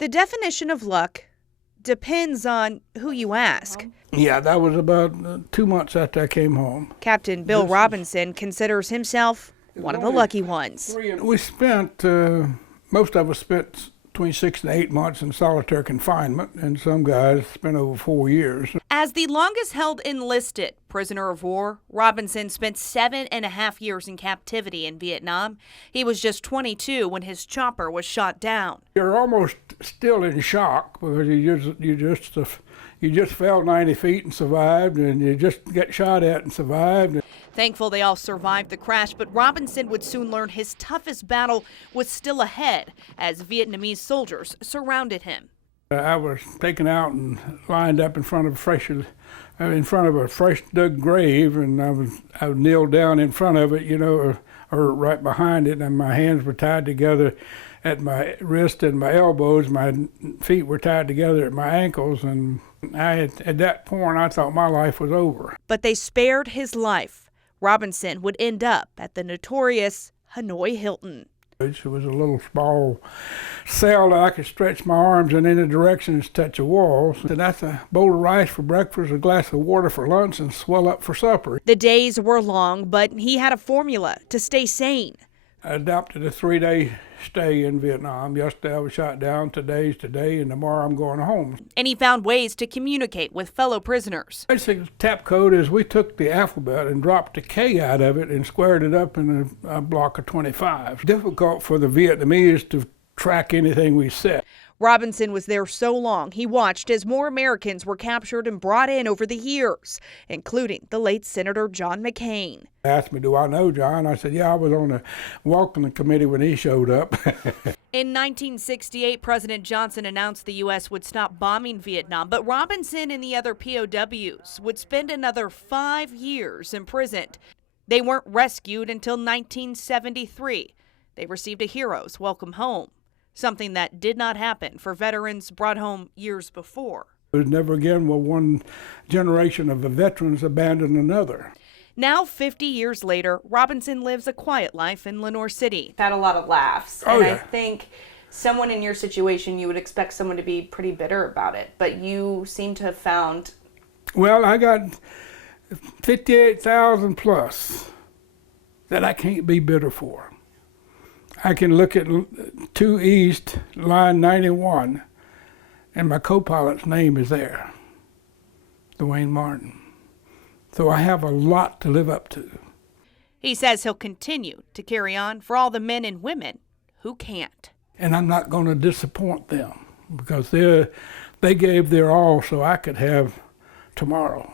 The definition of luck depends on who you ask. Yeah, that was about 2 months after I came home. Captain Bill Robinson considers himself one of the lucky ones. We spent, most of us spent between 6 and 8 months in solitary confinement, and some guys spent over 4 years. As the longest-held enlisted prisoner of war, Robinson spent 7.5 years in captivity in Vietnam. He was just 22 when his chopper was shot down. You're almost still in shock because you just fell 90 feet and survived, and you just get shot at and survived. Thankful they all survived the crash, but Robinson would soon learn his toughest battle was still ahead as Vietnamese soldiers surrounded him. I was taken out and lined up in front of a fresh dug grave, and I was kneeled down in front of it, or right behind it, and my hands were tied together at my wrist and my elbows. My feet were tied together at my ankles, and at that point I thought my life was over. But they spared his life. Robinson would end up at the notorious Hanoi Hilton. It was a little small cell that I could stretch my arms in any direction and touch a wall. So that's a bowl of rice for breakfast, a glass of water for lunch, and swell up for supper. The days were long, but he had a formula to stay sane. I adopted a 3-day stay in Vietnam. Yesterday I was shot down, today's today, and tomorrow I'm going home. And he found ways to communicate with fellow prisoners. Basic tap code is we took the alphabet and dropped the K out of it and squared it up in a block of 25. Difficult for the Vietnamese to track anything we said. Robinson was there so long, he watched as more Americans were captured and brought in over the years, including the late Senator John McCain. They asked me, do I know John? I said, yeah, I was on the welcoming committee when he showed up. In 1968, President Johnson announced the U.S. would stop bombing Vietnam, but Robinson and the other POWs would spend another 5 years imprisoned. They weren't rescued until 1973. They received a hero's welcome home, something that did not happen for veterans brought home years before. Never again will one generation of the veterans abandon another. Now, 50 years later, Robinson lives a quiet life in Lenoir City. Had a lot of laughs. Oh, and yeah. I think someone in your situation, you would expect someone to be pretty bitter about it, but you seem to have found... Well, I got 58,000 plus that I can't be bitter for. I can look at 2 East, line 91, and my co-pilot's name is there, Dwayne Martin. So I have a lot to live up to. He says he'll continue to carry on for all the men and women who can't. And I'm not going to disappoint them because they gave their all so I could have tomorrow.